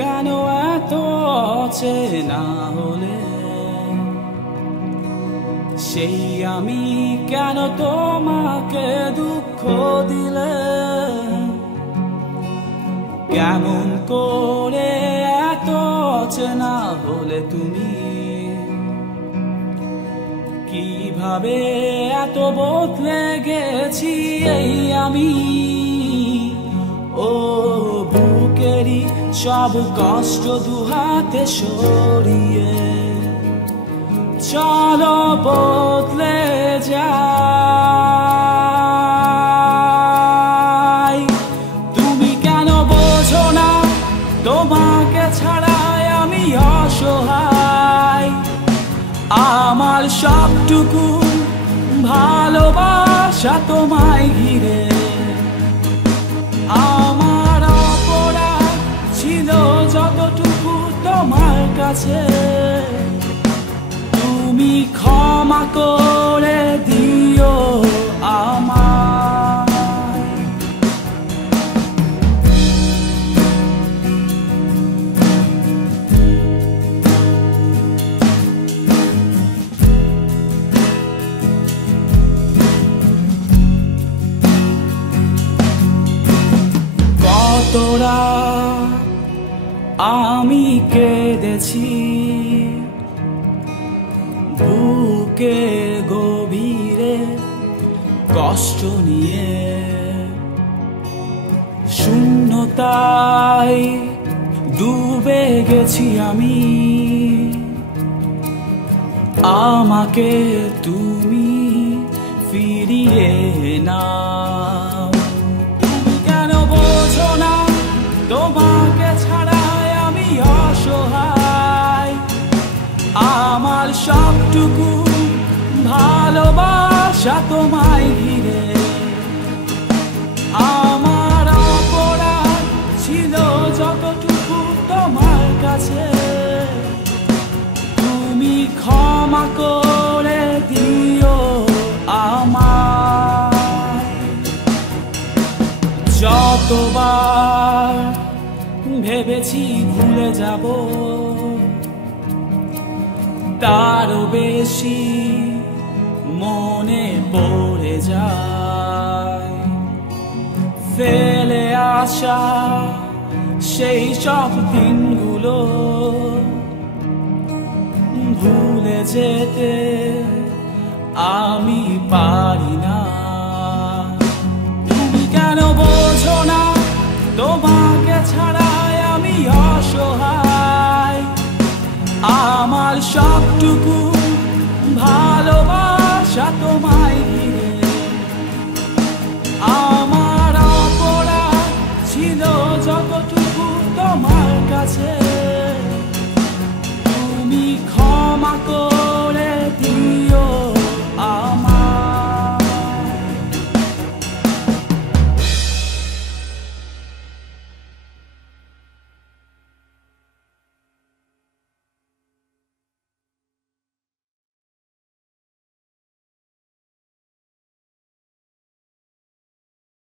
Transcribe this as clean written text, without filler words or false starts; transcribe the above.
কেন এত অচেনা হলে, সেই আমি কেন তোমাকে দুঃখ দিলে, কেমন করে এত অচেনা হলে তুমি, কিভাবে এত বদলে গেছি এই আমি। ও বুকেরই সব কষ্ট দুহাতে সরিয়ে চলো বদলে যাই। তুমি কেন বোঝো না তোমাকে ছাড়াই আমি অসহায়, আমার সবটুকু ভালোবাসা তোমায় ঘিরে। আমার অপরাধ ছিল যতটুকু তোমার কাছে, তুমি ক্ষমা করে দিও আমায়। কতরা আমি কেঁদেছি বুকে গভীরে কষ্ট নিয়ে, শূন্যতায় ডুবে গেছি আমি। আমাকে তুমি ফিরিয়ে নাও। তুমি কেন বোঝো না তোমাকে ছাড়াই আমি অসহায়, আমার সবটুকু ভালোবাসা তোমায় ঘিরে। আমার অপরাধ ছিল যতটুকু তোমার কাছে, তুমি ক্ষমা করে দিও আমায়। যতবার ভেবেছি ভুলে যাব, তারও বেশি মনে পড়ে যায় ফেলে আসা সেই সব দিনগুলো। ভুলে যেতে আমি পারি না। তুমি কেন বোঝো না তোমাকে ছাড়াই আমি অসহায়, আমার সবটুকু ভালোবাসা তোমায় ঘিরে। আমার অপরাধ ছিল যতটুকু তোমার কাছে,